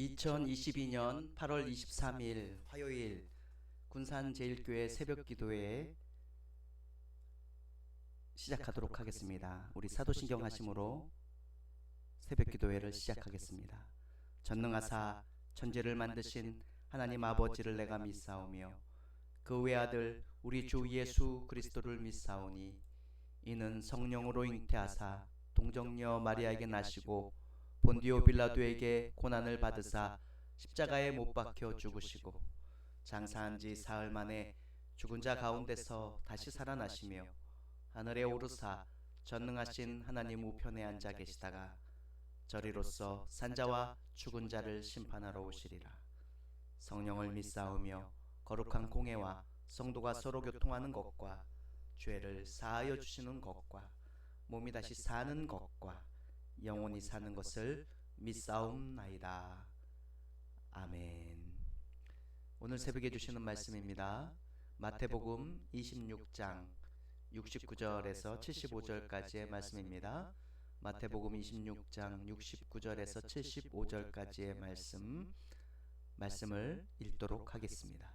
2022년 8월 23일 화요일 군산제일교회 새벽기도회 시작하도록 하겠습니다. 우리 사도신경 하심으로 새벽기도회를 시작하겠습니다. 전능하사 천지를 만드신 하나님 아버지를 내가 믿사오며 그 외아들 우리 주 예수 그리스도를 믿사오니 이는 성령으로 잉태하사 동정녀 마리아에게 나시고 본디오 빌라도에게 고난을 받으사 십자가에 못 박혀 죽으시고 장사한 지 사흘 만에 죽은 자 가운데서 다시 살아나시며 하늘에 오르사 전능하신 하나님 우편에 앉아 계시다가 저리로서 산자와 죽은 자를 심판하러 오시리라. 성령을 믿사오며 거룩한 공회와 성도가 서로 교통하는 것과 죄를 사하여 주시는 것과 몸이 다시 사는 것과 영원히 사는 것을 믿사옵나이다. 아멘. 오늘 새벽에 주시는 말씀입니다. 마태복음 26장 69절에서 75절까지의 말씀입니다. 마태복음 26장 69절에서 75절까지의 말씀을 읽도록 하겠습니다.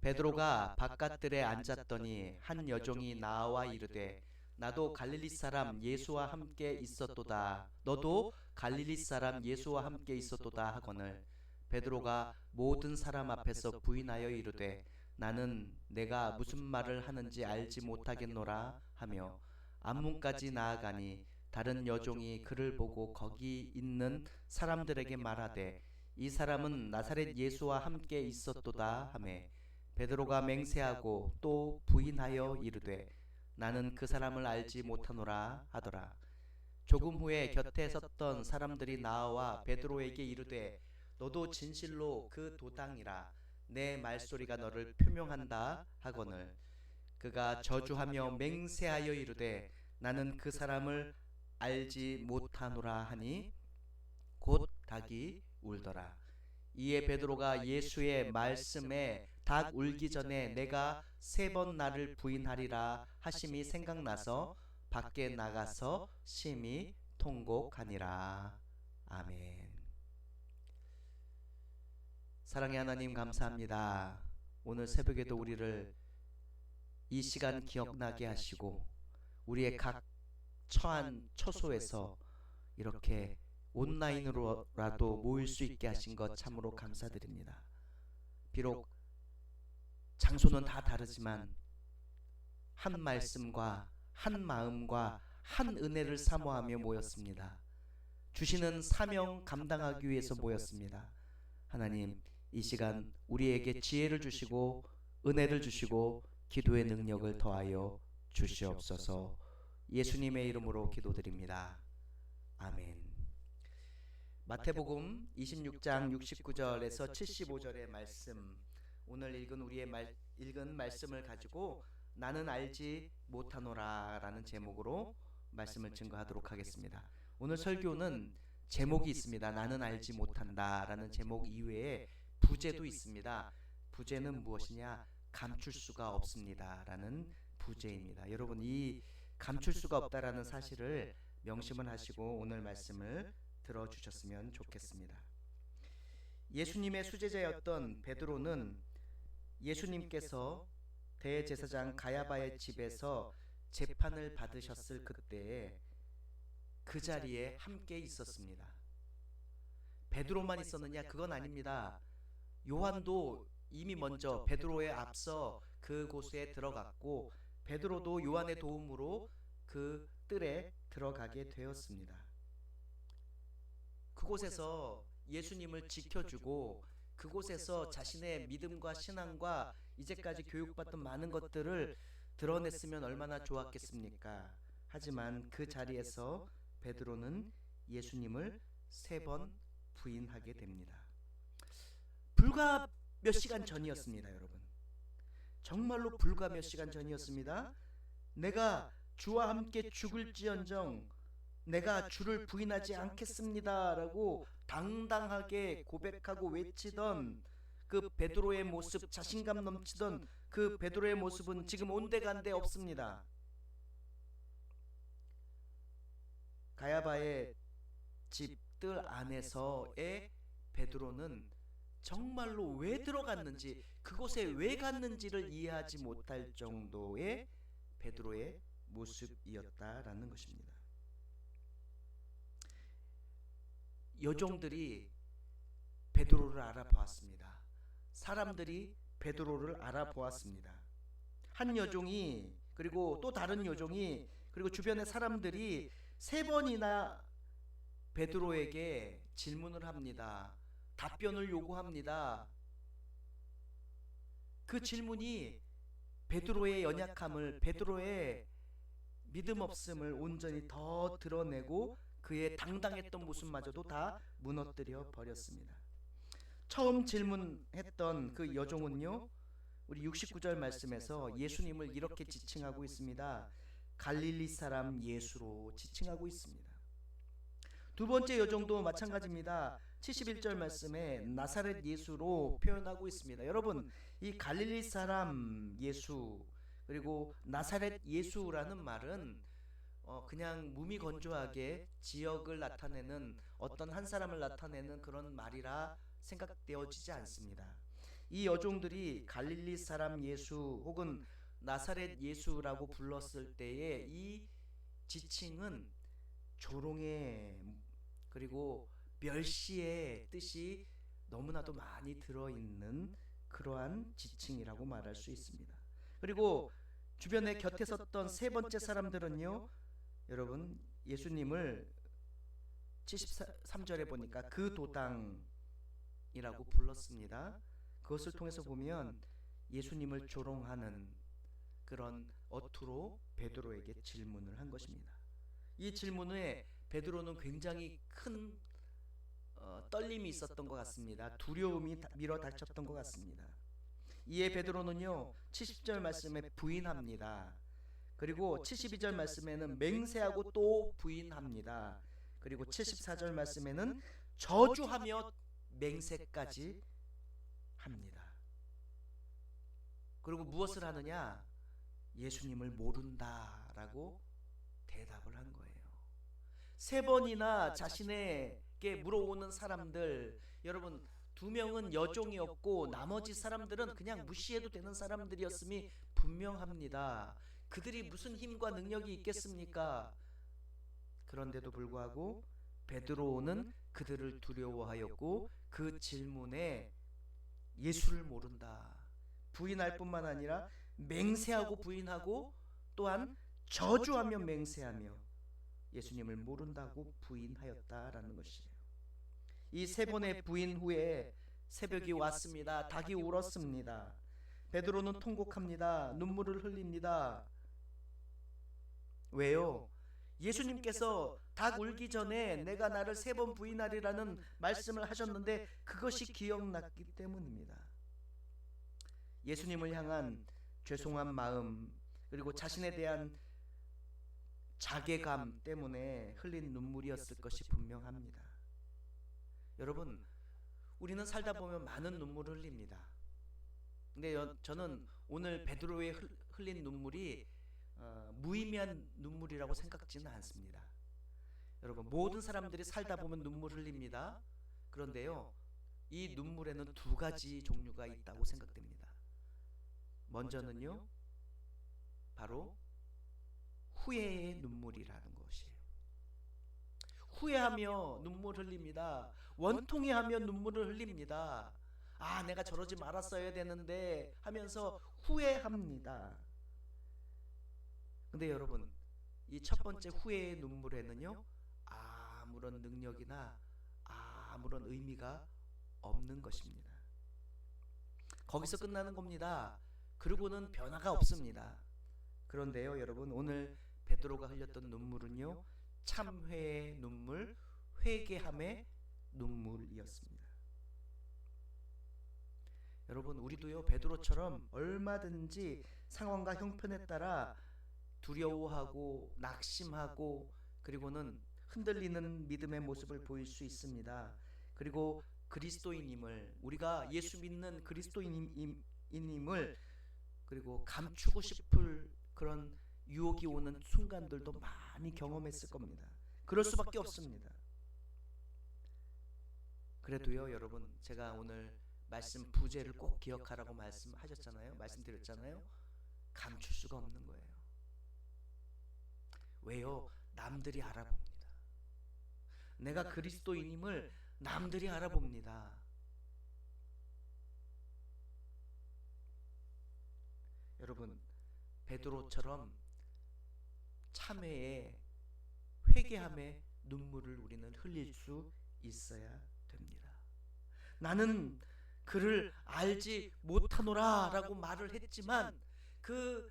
베드로가 바깥들에 앉았더니 한 여종이 나와 이르되 나도 갈릴리 사람 예수와 함께 있었도다. 너도 갈릴리 사람 예수와 함께 있었도다 하거늘 베드로가 모든 사람 앞에서 부인하여 이르되 나는 내가 무슨 말을 하는지 알지 못하겠노라 하며 앞문까지 나아가니 다른 여종이 그를 보고 거기 있는 사람들에게 말하되 이 사람은 나사렛 예수와 함께 있었도다 하매 베드로가 맹세하고 또 부인하여 이르되 나는 그 사람을 알지 못하노라 하더라. 조금 후에 곁에 섰던 사람들이 나와 베드로에게 이르되 너도 진실로 그 도당이라 내 말소리가 너를 표명한다 하거늘 그가 저주하며 맹세하여 이르되 나는 그 사람을 알지 못하노라 하니 곧 닭이 울더라. 이에 베드로가 예수의 말씀에 닭 울기 전에 내가 3번 나를 부인하리라 하심이 생각나서 밖에 나가서 심히 통곡하니라. 아멘. 사랑의 하나님 감사합니다. 오늘 새벽에도 우리를 이 시간 기억나게 하시고 우리의 각 처한 처소에서 이렇게 온라인으로라도 모일 수 있게 하신 것 참으로 감사드립니다. 비록 장소는 다 다르지만 한 말씀과 한 마음과 한 은혜를 사모하며 모였습니다. 주시는 사명 감당하기 위해서 모였습니다. 하나님, 이 시간 우리에게 지혜를 주시고 은혜를 주시고 기도의 능력을 더하여 주시옵소서. 예수님의 이름으로 기도드립니다. 아멘. 마태복음 26장 69절에서 75절의 말씀, 오늘 읽은 말씀을 가지고 나는 알지 못하노라 라는 제목으로 말씀을 증거하도록 하겠습니다. 오늘 설교는 제목이 있습니다. 나는 알지 못한다 라는 제목 이외에 부제도 있습니다. 부제는 무엇이냐? 감출 수가 없습니다 라는 부제입니다. 여러분, 이 감출 수가 없다라는 사실을 명심을 하시고 오늘 말씀을 들어주셨으면 좋겠습니다. 예수님의 수제자였던 베드로는 예수님께서 대제사장 가야바의 집에서 재판을 받으셨을 그때에 그 자리에 함께 있었습니다. 베드로만 있었느냐? 그건 아닙니다. 요한도 이미 먼저 베드로에 앞서 그곳에 들어갔고 베드로도 요한의 도움으로 그 뜰에 들어가게 되었습니다. 그곳에서 예수님을 지켜주고 그곳에서 자신의 믿음과 신앙과 이제까지 교육받던 많은 것들을 드러냈으면 얼마나 좋았겠습니까? 하지만 그 자리에서 베드로는 예수님을 3번 부인하게 됩니다. 불과 몇 시간 전이었습니다, 여러분. 정말로 불과 몇 시간 전이었습니다. 내가 주와 함께 죽을지언정 내가 주를 부인하지 않겠습니다 라고 당당하게 고백하고 외치던 그 베드로의 모습, 자신감 넘치던 그 베드로의 모습은 지금 온데간데 없습니다. 가야바의 집 뜰 안에서의 베드로는 정말로 왜 들어갔는지, 그곳에 왜 갔는지를 이해하지 못할 정도의 베드로의 모습이었다라는 것입니다. 여종들이 베드로를 알아보았습니다. 사람들이 베드로를 알아보았습니다. 한 여종이, 그리고 또 다른 여종이, 그리고 주변의 사람들이 3번이나 베드로에게 질문을 합니다. 답변을 요구합니다. 그 질문이 베드로의 연약함을, 베드로의 믿음 없음을 온전히 더 드러내고 그의 당당했던 모습마저도 다 무너뜨려 버렸습니다. 처음 질문했던 그 여종은요, 우리 69절 말씀에서 예수님을 이렇게 지칭하고 있습니다. 갈릴리 사람 예수로 지칭하고 있습니다. 두 번째 여종도 마찬가지입니다. 71절 말씀에 나사렛 예수로 표현하고 있습니다. 여러분, 이 갈릴리 사람 예수, 그리고 나사렛 예수라는 말은 그냥 무미건조하게 지역을 나타내는, 어떤 한 사람을 나타내는 그런 말이라 생각되어지지 않습니다. 이 여종들이 갈릴리 사람 예수 혹은 나사렛 예수라고 불렀을 때의 이 지칭은 조롱의, 그리고 멸시의 뜻이 너무나도 많이 들어있는 그러한 지칭이라고 말할 수 있습니다. 그리고 주변에 곁에 섰던 3번째 사람들은요, 여러분, 예수님을 73절에 보니까 그 도당이라고 불렀습니다. 그것을 통해서 보면 예수님을 조롱하는 그런 어투로 베드로에게 질문을 한 것입니다. 이 질문에 베드로는 굉장히 큰 떨림이 있었던 것 같습니다. 두려움이 밀어닥쳤던 것 같습니다. 이에 베드로는요, 70절 말씀에 부인합니다. 그리고 72절 말씀에는 맹세하고 또 부인합니다. 그리고 74절 말씀에는 저주하며 맹세까지 합니다. 그리고 무엇을 하느냐? 예수님을 모른다라고 대답을 한 거예요. 3번이나 자신에게 물어오는 사람들, 여러분, 2명은 여종이었고 나머지 사람들은 그냥 무시해도 되는 사람들이었음이 분명합니다. 그들이 무슨 힘과 능력이 있겠습니까? 그런데도 불구하고 베드로는 그들을 두려워하였고 그 질문에 예수를 모른다, 부인할 뿐만 아니라 맹세하고 부인하고 또한 저주하며 맹세하며 예수님을 모른다고 부인하였다라는 것이에요. 이 3번의 부인 후에 새벽이 왔습니다. 닭이 울었습니다. 베드로는 통곡합니다. 눈물을 흘립니다. 왜요? 예수님께서 닭 울기 전에 내가 나를 3번 부인하리라는 말씀을 하셨는데 그것이 기억났기 때문입니다. 예수님을 향한 죄송한 마음, 그리고 자신에 대한 자괴감 때문에 흘린 눈물이었을 것이 분명합니다. 여러분, 우리는 살다 보면 많은 눈물을 흘립니다. 근데 저는 오늘 베드로의 흘린 눈물이 무의미한 눈물이라고 생각지는 않습니다. 여러분, 모든 사람들이 살다 보면 눈물 흘립니다. 그런데요, 이 눈물에는 2가지 종류가 있다고 생각됩니다. 먼저는요, 바로 후회의 눈물이라는 것이에요. 후회하며 눈물 흘립니다. 원통해하며 눈물을 흘립니다. 아, 내가 저러지 말았어야 되는데 하면서 후회합니다. 근데 여러분, 이 첫 번째 후회의 눈물에는요, 아무런 능력이나 아무런 의미가 없는 것입니다. 거기서 끝나는 겁니다. 그리고는 변화가 없습니다. 그런데요, 여러분, 오늘 베드로가 흘렸던 눈물은요, 참회의 눈물, 회개함의 눈물이었습니다. 여러분, 우리도요, 베드로처럼 얼마든지 상황과 형편에 따라 두려워하고 낙심하고 그리고는 흔들리는 믿음의 모습을 보일 수 있습니다. 그리고 그리스도인임을, 우리가 예수 믿는 그리스도인임을 그리고 감추고 싶을 그런 유혹이 오는 순간들도 많이 경험했을 겁니다. 그럴 수밖에 없습니다. 그래도요 여러분, 제가 오늘 말씀 부제를 꼭 기억하라고 말씀드렸잖아요. 감출 수가 없는 거예요. 왜요? 남들이 알아봅니다. 내가 그리스도인임을 남들이 알아봅니다. 여러분, 베드로처럼 참회에, 회개함에 눈물을 우리는 흘릴 수 있어야 됩니다. 나는 그를 알지 못하노라 라고 말을 했지만 그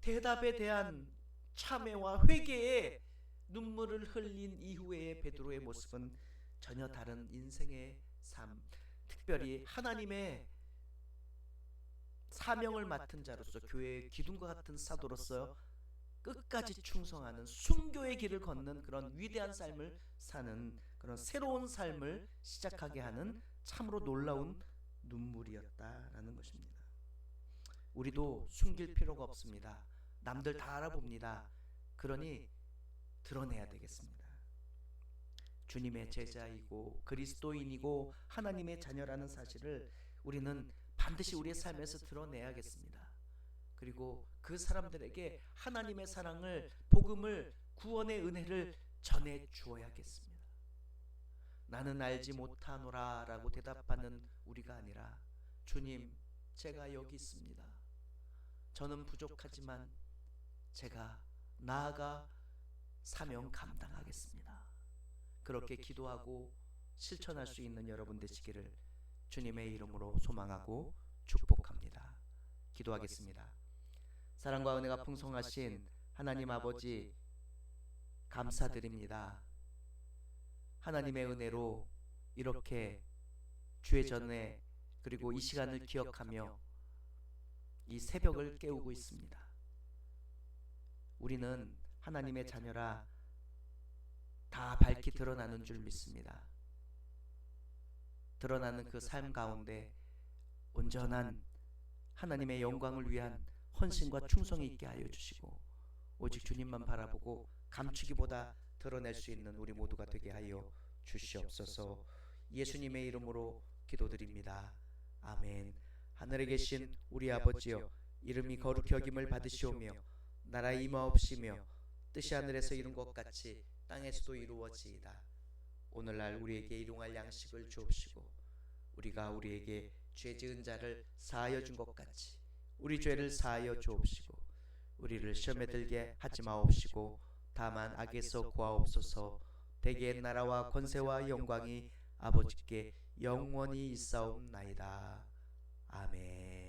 대답에 대한 참회와 회개에 눈물을 흘린 이후의 베드로의 모습은 전혀 다른 인생의 삶, 특별히 하나님의 사명을 맡은 자로서 교회의 기둥과 같은 사도로서 끝까지 충성하는 순교의 길을 걷는 그런 위대한 삶을 사는 그런 새로운 삶을 시작하게 하는 참으로 놀라운 눈물이었다라는 것입니다. 우리도 숨길 필요가 없습니다. 남들 다 알아봅니다. 그러니 드러내야 되겠습니다. 주님의 제자이고 그리스도인이고 하나님의 자녀라는 사실을 우리는 반드시 우리의 삶에서 드러내야겠습니다. 그리고 그 사람들에게 하나님의 사랑을, 복음을, 구원의 은혜를 전해 주어야겠습니다. 나는 알지 못하노라 라고 대답하는 우리가 아니라, 주님, 제가 여기 있습니다. 저는 부족하지만 제가 나아가 사명 감당하겠습니다. 그렇게 기도하고 실천할 수 있는 여러분 되시기를 주님의 이름으로 소망하고 축복합니다. 기도하겠습니다. 사랑과 은혜가 풍성하신 하나님 아버지, 감사드립니다. 하나님의 은혜로 이렇게 주의 전에 그리고 이 시간을 기억하며 이 새벽을 깨우고 있습니다. 우리는 하나님의 자녀라 다 밝히 드러나는 줄 믿습니다. 드러나는 그 삶 가운데 온전한 하나님의 영광을 위한 헌신과 충성이 있게 하여 주시고, 오직 주님만 바라보고 감추기보다 드러낼 수 있는 우리 모두가 되게 하여 주시옵소서. 예수님의 이름으로 기도드립니다. 아멘. 하늘에 계신 우리 아버지여, 이름이 거룩히 여김을 받으시오며 나라 임하옵시며 뜻이 하늘에서 이룬 것 같이 땅에서도 이루어지이다. 오늘날 우리에게 일용할 양식을 주옵시고, 우리가 우리에게 죄 지은 자를 사하여 준 것 같이 우리 죄를 사하여 주옵시고, 우리를 시험에 들게 하지 마옵시고 다만 악에서 구하옵소서. 대개의 나라와 권세와 영광이 아버지께 영원히 있사옵나이다. 아멘.